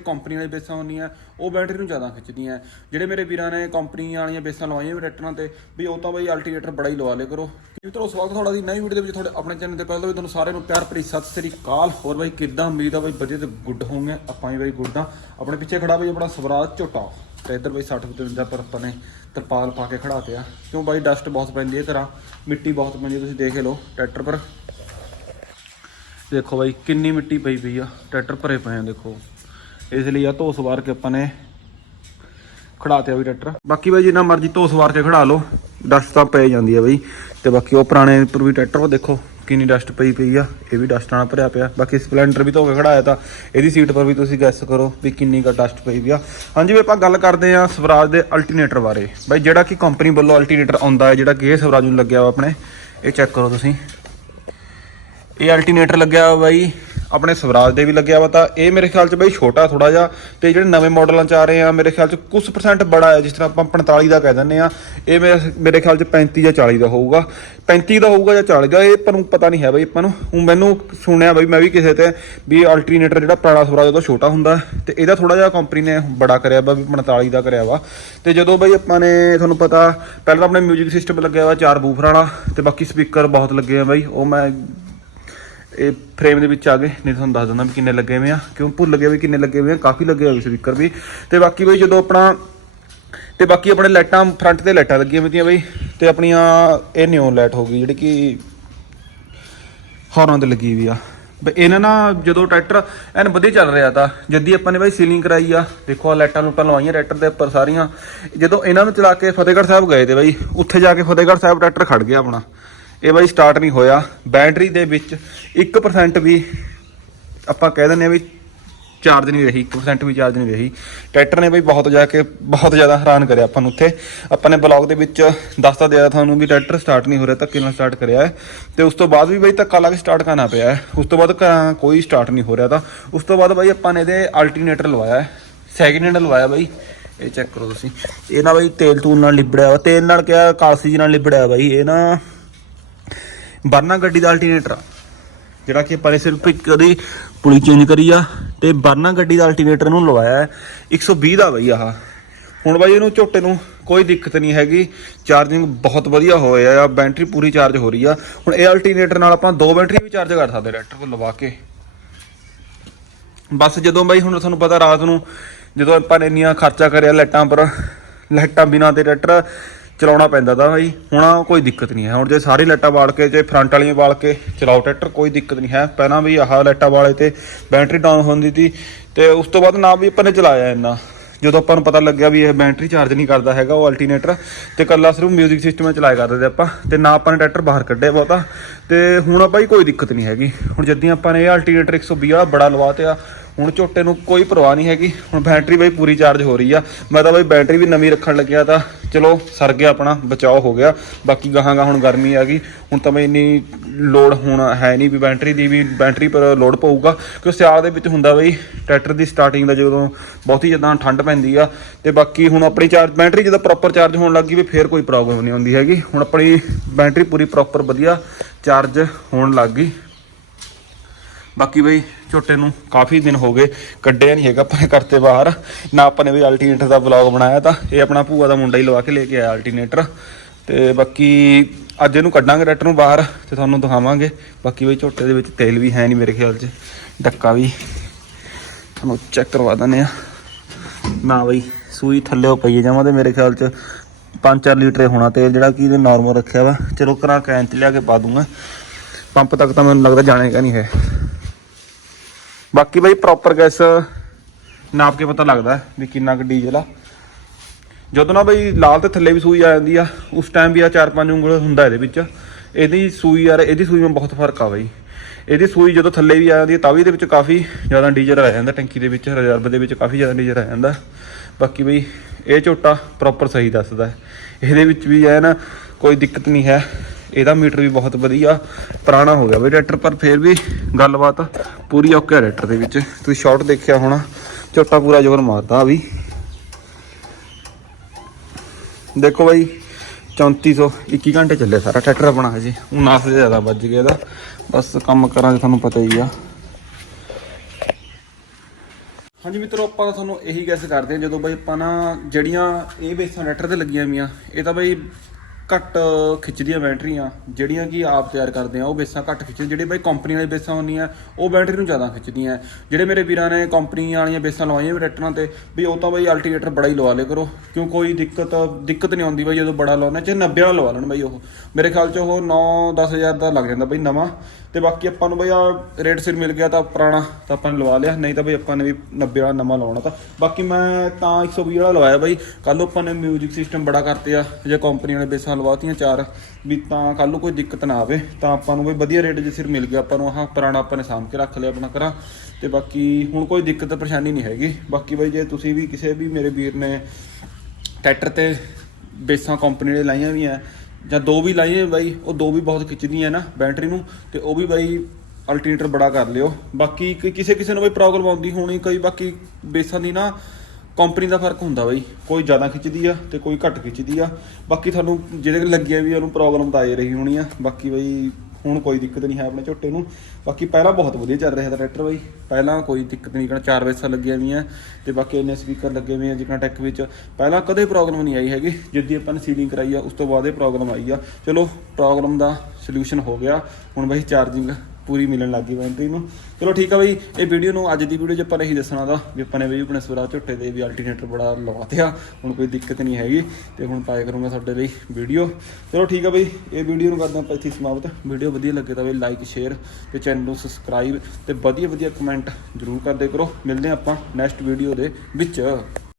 Company ਵਾਲੀ ਬੇਸਾਂ ਹੁੰਦੀਆਂ, ਉਹ ਬੈਟਰੀ ਨੂੰ ਜ਼ਿਆਦਾ ਖਿੱਚਦੀਆਂ ਜਿਹੜੇ ਮੇਰੇ ਵੀਰਾਂ ਨੇ ਕੰਪਨੀ ਵਾਲੀਆਂ ਬੇਸਾਂ ਲਵਾਈਆਂ ਵੀ ਟਰੈਕਟਰਾਂ ਤੇ, ਵੀ ਉਹ ਤਾਂ ਬਈ ਅਲਟੀਨੇਟਰ ਬੜਾ ਹੀ ਲਵਾ ਲਿਆ ਕਰੋ। ਕੀ ਤਰ੍ਹਾਂ ਸਵਾਗਤ ਤੁਹਾਡਾ ਦੀ ਨਵੀਂ ਵੀਡੀਓ ਦੇ ਵਿੱਚ ਤੁਹਾਡੇ ਆਪਣੇ ਚੈਨਲ ਤੇ ਪਹਿਲਾਂ ਵੀ ਤੁਹਾਨੂੰ ਸਾਰਿਆਂ ਨੂੰ ਪਿਆਰ ਭਰੀ ਸਤਿ ਸ੍ਰੀ ਅਕਾਲ। ਹੋਰ ਬਾਈ ਕਿੱਦਾਂ? ਉਮੀਦ ਆ ਬਾਈ ਵਧੀਆ ਤੇ ਗੁੱਡ ਹੋਵੋਗੇ। ਆਪਾਂ ਵੀ ਬਾਈ ਗੁੱਡ ਆਪਣੇ ਪਿੱਛੇ ਖੜਾ ਬਈ ਆਪਣਾ ਸਵਰਾਜ ਝੋਟਾ। ਤੇ ਇੱਧਰ ਬਈ 60 55 ਪਰ ਆਪਾਂ ਨੇ ਤਰਪਾਲ ਪਾ ਕੇ ਖੜਾ ਆ ਕਿਉਂ ਬਾਈ ਡਸਟ ਬਹੁਤ ਪੈਂਦੀ ਹੈ ਘਰਾਂ। ਮਿੱਟੀ ਬਹੁਤ ਪੈਂਦੀ ਹੈ ਤੁਸੀਂ ਦੇਖ ਲਓ ਟਰੈਕਟਰ ਪਰ। ਦੇਖੋ ਬਾਈ ਕਿੰਨੀ ਮਿੱਟੀ ਪਈ ਪਈ ਆ। ਟਰੈਕਟਰ ਭਰੇ ਪਏ ਆ, ਦੇਖੋ। ਇਸ ਲਈ ਆ ਧੋ ਸਵਾਰ ਕੇ ਆਪਾਂ ਨੇ ਖੜਾ ਤੇ ਆ ਵੀ ਟਰੈਕਟਰ। ਬਾਕੀ ਬਾਈ ਜਿੰਨਾ ਮਰਜ਼ੀ ਧੋ ਸਵਾਰ ਕੇ ਖੜਾ ਲਓ, ਡਸਟ ਤਾਂ ਪੈ ਜਾਂਦੀ ਆ ਬਾਈ। ਤੇ ਬਾਕੀ ਉਹ ਪੁਰਾਣੇ ਪਰ ਵੀ ਟਰੈਕਟਰ, ਉਹ ਦੇਖੋ ਕਿੰਨੀ ਡਸਟ ਪਈ ਪਈ ਆ, ਇਹ ਵੀ ਡਸਟ ਨਾਲ ਭਰਿਆ ਪਿਆ। ਬਾਕੀ ਸਪਲੈਂਡਰ ਵੀ ਧੋ ਕੇ ਖੜਾਇਆ ਤਾਂ ਇਹਦੀ ਸੀਟ ਪਰ ਵੀ ਤੁਸੀਂ ਗੈਸ ਕਰੋ ਵੀ ਕਿੰਨੀ ਕਾ ਡਸਟ ਪਈ ਵੀ ਆ। ਹਾਂਜੀ ਵੀ ਆਪਾਂ ਗੱਲ ਕਰਦੇ ਆ ਸਵਰਾਜ ਦੇ ਅਲਟਰਨੇਟਰ ਬਾਰੇ। ਬਾਈ, ਜਿਹੜਾ ਕਿ ਕੰਪਨੀ ਵੱਲੋਂ ਅਲਟਰਨੇਟਰ ਆਉਂਦਾ ਹੈ, ਜਿਹੜਾ ਕਿ ਇਹ ਸਵਰਾਜ ਨੂੰ ਲੱਗਿਆ ਵਾ ਆਪਣੇ, ਇਹ ਚੈੱਕ ਕਰੋ ਤੁਸੀਂ। ਇਹ ਅਲਟਰਨੇਟਰ ਲੱਗਿਆ ਵਾ ਬਾਈ। ਆਪਣੇ ਸਵਰਾਜ ਦੇ ਵੀ ਲੱਗਿਆ ਵਾ ਤਾਂ ਇਹ ਮੇਰੇ ਖਿਆਲ ਚ ਬਈ ਛੋਟਾ ਥੋੜਾ ਜਿਹਾ ਤੇ ਜਿਹੜੇ ਨਵੇਂ ਮਾਡਲਾਂ ਚ ਆ ਰਹੇ ਆ, ਮੇਰੇ ਖਿਆਲ ਚ ਕੁਝ ਪਰਸੈਂਟ ਬੜਾ ਹੈ ਜਿਸ ਤਰ੍ਹਾਂ ਆਪਾਂ 45 ਦਾ ਕਹਿ ਦਿੰਦੇ ਆ, ਇਹ ਮੇਰੇ ਮੇਰੇ ਖਿਆਲ ਚ 35 ਜਾਂ 40 ਦਾ ਹੋਊਗਾ। 35 ਦਾ ਹੋਊਗਾ ਜਾਂ 40 ਦਾ, ਇਹ ਆਪਾਂ ਨੂੰ ਪਤਾ ਨਹੀਂ ਹੈ ਬਾਈ ਆਪਾਂ ਨੂੰ। ਹੁਣ ਮੈਨੂੰ ਸੁਣਿਆ ਬਈ ਮੈਂ ਵੀ ਕਿਸੇ ਤੇ ਵੀ ਅਲਟਰਨੇਟਰ ਜਿਹੜਾ ਪੁਰਾਣਾ ਸਵਰਾਜ ਉਹਦਾ ਛੋਟਾ ਹੁੰਦਾ ਤੇ ਇਹਦਾ ਥੋੜਾ ਜਿਹਾ ਕੰਪਨੀ ਨੇ ਬੜਾ ਕਰਿਆ ਵਾ, ਵੀ 45 ਦਾ ਕਰਿਆ ਵਾ। ਤੇ ਜਦੋਂ ਬਈ ਆਪਾਂ ਨੇ, ਤੁਹਾਨੂੰ ਪਤਾ, ਪਹਿਲਾਂ ਤਾਂ ਆਪਣੇ 뮤직 ਸਿਸਟਮ ਲੱਗਿਆ ਵਾ ਚਾਰ ਬੂਫਰ ਵਾਲਾ, ਤੇ ਬਾਕੀ ਸਪੀਕਰ ਬਹੁਤ ਲੱਗੇ ਆ ਬਾਈ। ਉਹ ਮੈਂ ਇਹ ਫਰੇਮ ਦੇ ਵਿੱਚ ਆ ਗਏ। ਨਹੀਂ, ਤੁਹਾਨੂੰ ਦੱਸ ਦਿੰਦਾ ਵੀ ਕਿੰਨੇ ਲੱਗੇ ਹੋਏ ਆ। ਕਿਉਂ? ਭੁੱਲ ਗਿਆ ਵੀ ਕਿੰਨੇ ਲੱਗੇ ਹੋਏ ਆ। ਕਾਫੀ ਲੱਗੇ ਹੋਏ ਸਪੀਕਰ ਵੀ। ਤੇ ਬਾਕੀ ਬਈ ਜਦੋਂ ਆਪਣਾ ਤੇ ਬਾਕੀ ਆਪਣੇ ਲਾਈਟਾਂ ਫਰੰਟ ਤੇ ਲਾਈਟਾਂ ਲੱਗੀਆਂ ਹੋਈਆਂ ਬਈ। ਤੇ ਆਪਣੀਆਂ ਇਹ ਨਿਓਨ ਲਾਈਟ ਹੋ ਗਈ, ਜਿਹੜੀ ਕਿ ਹੌਰਾਂ ਤੇ ਲੱਗੀ ਵੀ ਆ। ਬਈ ਇਹਨਾਂ ਨਾ ਜਦੋਂ ਟਰੈਕਟਰ ਐਨ ਵਧੀਆ ਚੱਲ ਰਿਹਾ ਤਾਂ, ਜੱਦੀ ਆਪਾਂ ਨੇ ਬਾਈ ਸੀਲਿੰਗ ਕਰਾਈ ਆ। ਦੇਖੋ ਆ ਲਾਈਟਾਂ ਲੂਟਾਂ ਲਵਾਈਆਂ ਟਰੈਕਟਰ ਦੇ ਉੱਪਰ ਸਾਰੀਆਂ। ਜਦੋਂ ਇਹਨਾਂ ਨੂੰ ਚਲਾ ਕੇ ਫਤਿਹਗੜ੍ਹ ਸਾਹਿਬ ਗਏ ਤੇ ਬਾਈ, ਉੱਥੇ ਜਾ ਕੇ ਫਤਿਹਗੜ੍ਹ ਸਾਹਿਬ ਟਰੈਕਟਰ ਖੜ ਗਿਆ ਆਪਣਾ। ਇਹ ਬਾਈ ਸਟਾਰਟ ਨਹੀਂ ਹੋਇਆ। ਬੈਟਰੀ ਦੇ ਵਿੱਚ 1% ਵੀ ਆਪਾਂ ਕਹਿ ਦਿੰਦੇ ਆ ਵੀ ਚਾਰਜ ਨਹੀਂ ਰਹੀ 1% ਵੀ ਚਾਰਜ ਨਹੀਂ ਰਹੀ। ਟਰੈਕਟਰ ਨੇ ਬਈ ਬਹੁਤ ਜਾ ਕੇ ਬਹੁਤ ਜ਼ਿਆਦਾ ਹੈਰਾਨ ਕਰਿਆ ਆਪਾਂ ਨੂੰ ਉੱਥੇ। ਆਪਾਂ ਨੇ ਬਲੌਗ ਦੇ ਵਿੱਚ ਦੱਸਤਾ ਦਿਆ ਤੁਹਾਨੂੰ ਵੀ ਟਰੈਕਟਰ ਸਟਾਰਟ ਨਹੀਂ ਹੋ ਰਿਹਾ, ਧੱਕੇ ਨਾਲ ਸਟਾਰਟ ਕਰਿਆ ਹੈ। ਤੇ ਉਸ ਤੋਂ ਬਾਅਦ ਵੀ ਬਈ ਧੱਕਾ ਲਾ ਕੇ ਸਟਾਰਟ ਕਰਨਾ ਪਿਆ ਉਸ ਤੋਂ ਬਾਅਦ ਘਰਾਂ ਕੋਈ ਸਟਾਰਟ ਨਹੀਂ ਹੋ ਰਿਹਾ ਤਾਂ। ਉਸ ਤੋਂ ਬਾਅਦ ਬਈ ਆਪਾਂ ਨੇ ਇਹਦੇ ਅਲਟਰਨੇਟਰ ਲਵਾਇਆ ਸੈਕਿੰਡ ਹੈਂਡ ਲਵਾਇਆ ਬਈ। ਇਹ ਚੈੱਕ ਕਰੋ ਤੁਸੀਂ। ਇਹ ਨਾ ਬਈ ਤੇਲ ਤੂਲ ਨਾਲ ਲਿਬੜਿਆ ਵਾ। ਤੇਲ ਨਾਲ ਕਿਹਾ ਕਾਲਸੀ ਨਾਲ ਲਿਬੜਿਆ ਬਾਈ। ਇਹ ਨਾ ਬਰਨਾ ਗੱਡੀ ਦਾ ਅਲਟਰਨੇਟਰ ਆ। ਜਿਹੜਾ ਕਿ ਆਪਾਂ ਨੇ ਸਿਰਫ ਇੱਕ ਉਹਦੀ ਪੁਲੀ ਚੇਂਜ ਕਰੀ ਆ ਤੇ ਬਰਨਾ ਗੱਡੀ ਦਾ ਅਲਟਰਨੇਟਰ ਨੂੰ ਲਵਾਇਆ ਹੈ। 120 ਦਾ ਬਈ ਆਹ। ਹੁਣ ਬਾਈ ਇਹਨੂੰ ਝੋਟੇ ਨੂੰ ਕੋਈ ਦਿੱਕਤ ਨਹੀਂ ਹੈਗੀ। ਚਾਰਜਿੰਗ ਬਹੁਤ ਵਧੀਆ ਹੋਇਆ ਆ। ਬੈਟਰੀ ਪੂਰੀ ਚਾਰਜ ਹੋ ਰਹੀ ਆ। ਹੁਣ ਇਹ ਅਲਟਰਨੇਟਰ ਨਾਲ ਆਪਾਂ ਦੋ ਬੈਟਰੀ ਵੀ ਚਾਰਜ ਕਰ ਸਕਦੇ ਟਰੈਕਟਰ ਤੋਂ ਲਵਾ ਕੇ। ਬਸ ਜਦੋਂ ਬਾਈ ਹੁਣ ਤੁਹਾਨੂੰ ਪਤਾ ਰਾਤ ਨੂੰ ਜਦੋਂ ਆਪਾਂ ਨੇ ਇੰਨੀਆਂ ਖਰਚਾ ਕਰਿਆ ਲਾਈਟਾਂ ਪਰ, ਲਾਈਟਾਂ ਬਿਨਾਂ ਤੇ ਟਰੈਕਟਰ ਚਲਾਉਣਾ ਪੈਂਦਾ ਤਾਂ ਬਾਈ। ਹੁਣ ਕੋਈ ਦਿੱਕਤ ਨਹੀਂ ਹੈ। ਹੁਣ ਜੇ ਸਾਰੀ ਲਾਈਟਾਂ ਬਾਲ ਕੇ, ਜੇ ਫਰੰਟ ਵਾਲੀਆਂ ਬਾਲ ਕੇ ਚਲਾਓ, ਟਰੈਕਟਰ ਕੋਈ ਦਿੱਕਤ ਨਹੀਂ ਹੈ। ਪਹਿਲਾਂ ਵੀ ਆਹ ਲਾਈਟਾਂ ਵਾਲੇ ਤੇ ਬੈਟਰੀ ਡਾਊਨ ਹੁੰਦੀ ਸੀ ਤੇ ਉਸ ਤੋਂ ਬਾਅਦ ਨਾ ਵੀ ਆਪਾਂ ਨੇ ਚਲਾਇਆ ਇੰਨਾ। ਜਦੋਂ ਆਪਾਂ ਨੂੰ ਪਤਾ ਲੱਗਿਆ ਵੀ ਇਹ ਬੈਟਰੀ ਚਾਰਜ ਨਹੀਂ ਕਰਦਾ ਹੈਗਾ, ਉਹ ਅਲਟਰਨੇਟਰ ਤੇ ਕੱਲਾ ਸਿਰਫ 뮤직 ਸਿਸਟਮ ਚਲਾਇਆ ਕਰਦੇ ਤੇ ਆਪਾਂ। ਤੇ ਨਾ ਆਪਾਂ ਨੇ ਟਰੈਕਟਰ ਬਾਹਰ ਕੱਢਿਆ ਬਹੁਤਾ। ਤੇ ਹੁਣ ਆਪਾਂ ਹੀ ਕੋਈ ਦਿੱਕਤ ਨਹੀਂ ਹੈਗੀ। ਹੁਣ ਜੱਦੀ ਆਪਾਂ ਨੇ ਇਹ ਅਲਟਰਨੇਟਰ 120 ਵਾਲਾ ਬੜਾ ਲਵਾ ਤੇ ਹੁਣ ਝੋਟੇ ਨੂੰ ਕੋਈ ਪਰਵਾਹ ਨਹੀਂ ਹੈਗੀ। ਹੁਣ ਬੈਟਰੀ ਬਈ ਪੂਰੀ ਚਾਰਜ ਹੋ ਰਹੀ ਆ। ਮੈਂ ਤਾਂ ਬਈ ਬੈਟਰੀ ਵੀ ਨਵੀਂ ਰੱਖਣ ਲੱਗਿਆ ਤਾਂ ਚਲੋ, ਸਰ ਗਿਆ ਆਪਣਾ ਬਚਾਓ ਹੋ ਗਿਆ। ਬਾਕੀ ਗਾਹਾਂ ਗਾ ਹੁਣ ਗਰਮੀ ਆ ਗਈ। ਹੁਣ ਤਾਂ ਮੈਂ ਇੰਨੀ ਲੋਡ ਹੋਣਾ ਹੈ ਨਹੀਂ ਵੀ ਬੈਟਰੀ ਦੀ, ਵੀ ਬੈਟਰੀ ਪਰ ਲੋਡ ਪਊਗਾ। ਕਿਉਂ ਸਿਆਲ ਦੇ ਵਿੱਚ ਹੁੰਦਾ ਬਈ ਟਰੈਕਟਰ ਦੀ ਸਟਾਰਟਿੰਗ ਦਾ ਜਦੋਂ ਬਹੁਤੀ ਜਿੱਦਾਂ ਠੰਡ ਪੈਂਦੀ ਆ, ਤੇ ਬਾਕੀ ਹੁਣ ਆਪਣੀ ਚਾਰਜ ਬੈਟਰੀ ਜਦੋਂ ਪ੍ਰੋਪਰ ਚਾਰਜ ਹੋਣ ਲੱਗ ਗਈ ਵੀ ਫੇਰ ਕੋਈ ਪ੍ਰੋਬਲਮ ਨਹੀਂ ਆਉਂਦੀ ਹੈਗੀ। ਹੁਣ ਆਪਣੀ ਬੈਟਰੀ ਪੂਰੀ ਪ੍ਰੋਪਰ ਵਧੀਆ ਚਾਰਜ ਹੋਣ ਲੱਗ ਗਈ। ਬਾਕੀ ਬਈ ਝੋਟੇ ਨੂੰ ਕਾਫੀ ਦਿਨ ਹੋ ਗਏ, ਕੱਢਿਆ ਨਹੀਂ ਹੈਗਾ ਆਪਣੇ ਕਰਤੇ ਬਾਹਰ। ਨਾ ਆਪਾਂ ਨੇ ਵੀ ਅਲਟਰਨੇਟਰ ਦਾ ਵਲੌਗ ਬਣਾਇਆ ਤਾਂ, ਇਹ ਆਪਣਾ ਭੂਆ ਦਾ ਮੁੰਡਾ ਹੀ ਲਵਾ ਕੇ ਲੈ ਕੇ ਆਇਆ ਅਲਟਰਨੇਟਰ ਤੇ ਬਾਕੀ ਅੱਜ ਇਹਨੂੰ ਕੱਢਾਂਗੇ ਟਰੈਕਟਰ ਨੂੰ ਬਾਹਰ ਤੇ ਤੁਹਾਨੂੰ ਦਿਖਾਵਾਂਗੇ। ਬਾਕੀ ਬਈ ਝੋਟੇ ਦੇ ਵਿੱਚ ਤੇਲ ਵੀ ਹੈ ਨਹੀਂ ਮੇਰੇ ਖਿਆਲ 'ਚ, ਡੱਕਾ ਵੀ। ਤੁਹਾਨੂੰ ਚੈੱਕ ਕਰਵਾ ਦਿੰਦੇ ਆ ਨਾ ਬਈ ਸੂਈ ਥੱਲੇ ਪਈ ਜਾਵਾਂ ਤੇ ਮੇਰੇ ਖਿਆਲ 'ਚ 5-4 ਲੀਟਰ ਹੋਣਾ ਤੇਲ ਜਿਹੜਾ ਕਿ ਇਹਦੇ ਨਾਰਮਲ ਰੱਖਿਆ ਵਾ। ਚਲੋ ਕਰਾਂ ਕੈਨ 'ਚ ਲਿਆ ਕੇ ਪਾ ਦੂੰਗਾ। ਪੰਪ ਤੱਕ ਤਾਂ ਮੈਨੂੰ ਲੱਗਦਾ ਜਾਣੇਗਾ ਨਹੀਂ ਹੈ ਬਾਕੀ ਬਾਈ ਪ੍ਰੋਪਰ ਗੈਸ ਨਾਪ ਕੇ ਪਤਾ ਲੱਗਦਾ ਵੀ ਕਿੰਨਾ ਕੁ ਡੀਜ਼ਲ ਆ। ਜਦੋਂ ਨਾ ਬਈ ਲਾਲ ਤੇ ਥੱਲੇ ਵੀ ਸੂਈ ਆ ਜਾਂਦੀ ਆ, ਉਸ ਟਾਈਮ ਵੀ ਆ 4-5 ਉਂਗਲ ਹੁੰਦਾ ਇਹਦੇ ਵਿੱਚ। ਇਹਦੀ ਸੂਈ ਯਾਰ, ਇਹਦੀ ਸੂਈ ਵਿੱਚ ਬਹੁਤ ਫ਼ਰਕ ਆ ਬਾਈ। ਇਹਦੀ ਸੂਈ ਜਦੋਂ ਥੱਲੇ ਵੀ ਆ ਜਾਂਦੀ ਹੈ ਤਾਂ ਵੀ ਇਹਦੇ ਵਿੱਚ ਕਾਫੀ ਜ਼ਿਆਦਾ ਡੀਜ਼ਲ ਆ ਜਾਂਦਾ, ਟੈਂਕੀ ਦੇ ਵਿੱਚ, ਰਿਜ਼ਰਵ ਦੇ ਵਿੱਚ ਕਾਫੀ ਜ਼ਿਆਦਾ ਡੀਜ਼ਲ ਆ ਜਾਂਦਾ। ਬਾਕੀ ਬਈ, ਇਹ ਝੋਟਾ ਪ੍ਰੋਪਰ ਸਹੀ ਦੱਸਦਾ। ਇਹਦੇ ਵਿੱਚ ਵੀ ਹੈ ਨਾ ਕੋਈ ਦਿੱਕਤ ਨਹੀਂ ਹੈ। ਇਹਦਾ ਮੀਟਰ ਵੀ ਬਹੁਤ ਵਧੀਆ ਪੁਰਾਣਾ ਹੋ ਗਿਆ ਬਈ ਟਰੈਕਟਰ, ਪਰ ਫਿਰ ਵੀ ਗੱਲਬਾਤ ਪੂਰੀ ਓਕੇ ਹੈ ਟਰੈਕਟਰ ਦੇ ਵਿੱਚ। ਤੁਸੀਂ ਸ਼ਾਰਟ ਦੇਖਿਆ ਹੋਣਾ, ਝੋਟਾ ਪੂਰਾ ਜ਼ੋਰ ਮਾਰਦਾ ਵੀ। ਦੇਖੋ ਬਾਈ 3400 21 ਘੰਟੇ ਚੱਲੇ ਸਾਰਾ ਟਰੈਕਟਰ ਆਪਣਾ ਹਜੇ ਉਹ ਨਾਸ ਦੇ ਜ਼ਿਆਦਾ ਵੱਜ ਗਿਆ ਇਹਦਾ। ਬਸ ਕੰਮ ਕਰਾਂ ਤੁਹਾਨੂੰ ਪਤਾ ਹੀ ਆ। ਹਾਂਜੀ ਮਿੱਤਰੋ, ਆਪਾਂ ਤਾਂ ਤੁਹਾਨੂੰ ਇਹੀ ਗੈਸ ਕਰਦੇ ਹਾਂ ਜਦੋਂ ਬਈ ਆਪਾਂ ਨਾ ਜਿਹੜੀਆਂ ਇਹ ਬੇਸਾਂ ਟਰੈਕਟਰ ਤੇ ਲੱਗੀਆਂ ਵੀਆਂ ਇਹ ਤਾਂ ਬਈ ਘੱਟ ਖਿੱਚਦੀਆਂ ਬੈਟਰੀਆਂ, ਜਿਹੜੀਆਂ ਕਿ ਆਪ ਤਿਆਰ ਕਰਦੇ ਆ, ਉਹ ਬੇਸਾਂ ਘੱਟ ਖਿੱਚਦੀਆਂ, ਜਿਹੜੇ ਬਈ ਕੰਪਨੀ ਵਾਲੀ ਬੇਸਾਂ ਹੁੰਦੀਆਂ, ਉਹ ਬੈਟਰੀ ਨੂੰ ਜ਼ਿਆਦਾ ਖਿੱਚਦੀਆਂ। ਜਿਹੜੇ ਮੇਰੇ ਵੀਰਾਂ ਨੇ ਕੰਪਨੀ ਵਾਲੀਆਂ ਬੇਸਾਂ ਲਵਾਈਆਂ ਵੀ ਟਰੈਕਟਰਾਂ ਤੇ, ਵੀ ਉਹ ਤਾਂ ਬਾਈ ਅਲਟੀਮੇਟਰ ਬੜਾ ਹੀ ਲਵਾ ਲਿਆ ਕਰੋ। ਕਿਉਂ ਕੋਈ ਦਿੱਕਤ ਦਿੱਕਤ ਨਹੀਂ ਆਉਂਦੀ ਬਈ ਜਦੋਂ ਬੜਾ ਲਾਉਣਾ ਚਾਹੇ 90 ਵਾਲਾ ਲਵਾ ਲੈਣ ਬਾਈ ਉਹ। ਮੇਰੇ ਖਿਆਲ ਚ ਉਹ 9 10000 ਦਾ ਲੱਗ ਜਾਂਦਾ ਬਈ ਨਵਾਂ। ਤੇ ਬਾਕੀ ਆਪਾਂ ਨੂੰ ਬਈ ਆ ਰੇਟ ਸਿਰ ਮਿਲ ਗਿਆ ਤਾਂ ਪੁਰਾਣਾ ਤਾਂ ਆਪਾਂ ਨੇ ਲਵਾ ਲਿਆ, ਨਹੀਂ ਤਾਂ ਬਈ ਆਪਾਂ ਨੇ ਵੀ 90 ਵਾਲਾ ਨਵਾਂ ਲਵਾਉਣਾ ਤਾਂ। ਬਾਕੀ ਮੈਂ ਤਾਂ 120 ਵਾਲਾ ਲਵਾਇਆ ਬਈ। ਕੱਲ ਆਪਾਂ ਨੇ 뮤직 ਸਿਸਟਮ ਬੜਾ ਕਰਤੇ ਆ ਜੇ ਕੰਪਨੀ ਵਾਲੇ ਬੇਸਾਂ ਲਵਾਤੀਆਂ ਚਾਰ, ਵੀ ਤਾਂ ਕੱਲ ਨੂੰ ਕੋਈ ਦਿੱਕਤ ਨਾ ਆਵੇ। ਤਾਂ ਆਪਾਂ ਨੂੰ ਬਈ ਵਧੀਆ ਰੇਟ ਜੇ ਸਿਰ ਮਿਲ ਗਿਆ, ਆਪਾਂ ਨੂੰ ਆਹ ਪੁਰਾਣਾ ਆਪਾਂ ਨੇ ਸਾਂਭ ਕੇ ਰੱਖ ਲਿਆ ਆਪਣਾ ਘਰਾਂ। ਤੇ ਬਾਕੀ ਹੁਣ ਕੋਈ ਦਿੱਕਤ ਪਰੇਸ਼ਾਨੀ ਨਹੀਂ ਹੈਗੀ। ਬਾਕੀ ਬਈ ਜੇ ਤੁਸੀਂ ਵੀ ਕਿਸੇ ਵੀ ਮੇਰੇ ਵੀਰ ਨੇ ਟਰੈਕਟਰ ਤੇ ਬੇਸਾਂ ਕੰਪਨੀ ਦੇ ਲਾਈਆਂ ਵੀ ਆ ਜਾਂ ਦੋ ਵੀ ਲਾਈਆਂ ਬਾਈ, ਉਹ ਦੋ ਵੀ ਬਹੁਤ ਖਿੱਚਦੀਆਂ ਨਾ ਬੈਟਰੀ ਨੂੰ, ਤੇ ਉਹ ਵੀ ਬਾਈ ਅਲਟਰਨੇਟਰ ਬੜਾ ਕਰ ਲਿਓ। ਬਾਕੀ ਕਿ- ਕਿਸੇ ਕਿਸੇ ਨੂੰ ਬਈ ਪ੍ਰੋਬਲਮ ਆਉਂਦੀ ਹੋਣੀ, ਕਈ ਬਾਕੀ ਬੇਸਾਂ ਦੀ ਨਾ ਕੰਪਨੀ ਦਾ ਫ਼ਰਕ ਹੁੰਦਾ ਬਾਈ। ਕੋਈ ਜ਼ਿਆਦਾ ਖਿੱਚਦੀ ਆ ਤੇ ਕੋਈ ਘੱਟ ਖਿੱਚਦੀ ਆ। ਬਾਕੀ ਤੁਹਾਨੂੰ ਜਿਹਦੇ ਲੱਗਿਆ ਵੀ ਉਹਨੂੰ ਪ੍ਰੋਬਲਮ ਤਾਂ ਆ ਰਹੀ ਹੋਣੀ ਆ। ਬਾਕੀ ਬਈ ਹੁਣ ਕੋਈ ਦਿੱਕਤ ਨਹੀਂ ਹੈ ਆਪਣੇ ਝੋਟੇ ਨੂੰ। ਬਾਕੀ ਪਹਿਲਾਂ ਬਹੁਤ ਵਧੀਆ ਚੱਲ ਰਿਹਾ ਟਰੈਕਟਰ ਬਾਈ। ਪਹਿਲਾਂ ਕੋਈ ਦਿੱਕਤ ਨਹੀਂ ਕਣਾ ਚਾਰ ਵੈਸਾਂ ਲੱਗੀਆਂ ਹੋਈਆਂ ਤੇ ਬਾਕੀ ਇੰਨੇ ਸਪੀਕਰ ਲੱਗੇ ਹੋਏ ਆ ਜਿਕਣਾ ਟੈਕ ਵਿੱਚ। ਪਹਿਲਾਂ ਕਦੇ ਪ੍ਰੋਬਲਮ ਨਹੀਂ ਆਈ ਹੈਗੀ, ਜਿੱਦੀ ਆਪਾਂ ਨੇ ਸੀਲਿੰਗ ਕਰਾਈ ਆ, ਉਸ ਤੋਂ ਬਾਅਦ ਇਹ ਪ੍ਰੋਬਲਮ ਆਈ ਆ। ਚਲੋ ਪ੍ਰੋਬਲਮ ਦਾ ਸੋਲੂਸ਼ਨ ਹੋ ਗਿਆ। ਹੁਣ ਬਾਈ ਚਾਰਜਿੰਗ ਪੂਰੀ ਮਿਲਣ ਲੱਗ ਗਈ ਬੈਟਰੀ ਨੂੰ। ਚਲੋ ਠੀਕ ਆ ਬਈ, ਇਹ ਵੀਡੀਓ ਨੂੰ ਅੱਜ ਦੀ ਵੀਡੀਓ 'ਚ ਆਪਾਂ ਨੇ ਇਹੀ ਦੱਸਣਾ ਦਾ ਵੀ ਆਪਾਂ ਨੇ ਬਈ ਆਪਣੇ ਸਵਰਾ ਝੋਟੇ ਦੇ ਵੀ ਅਲਟਰਨੇਟਰ ਬੜਾ ਲਵਾਤਿਆ ਹੁਣ ਕੋਈ ਦਿੱਕਤ ਨਹੀਂ ਹੈਗੀ ਤੇ ਹੁਣ ਪਾਇਆ ਕਰੂੰਗਾ ਸਾਡੇ ਲਈ ਵੀਡੀਓ ਚਲੋ ਠੀਕ ਆ ਬਈ, ਇਹ ਵੀਡੀਓ ਨੂੰ ਕਰਦਾ ਆਪਾਂ ਇੱਥੇ ਸਮਾਪਤ। ਵੀਡੀਓ ਵਧੀਆ ਲੱਗੇ ਤਾਂ ਬਈ ਲਾਈਕ ਸ਼ੇਅਰ ਤੇ ਚੈਨਲ ਨੂੰ ਸਬਸਕ੍ਰਾਈਬ ਤੇ ਵਧੀਆ ਵਧੀਆ ਕਮੈਂਟ ਜ਼ਰੂਰ ਕਰਦੇ ਕਰੋ। ਮਿਲਦੇ ਹਾਂ ਆਪਾਂ ਨੈਕਸਟ ਵੀਡੀਓ ਦੇ ਵਿੱਚ।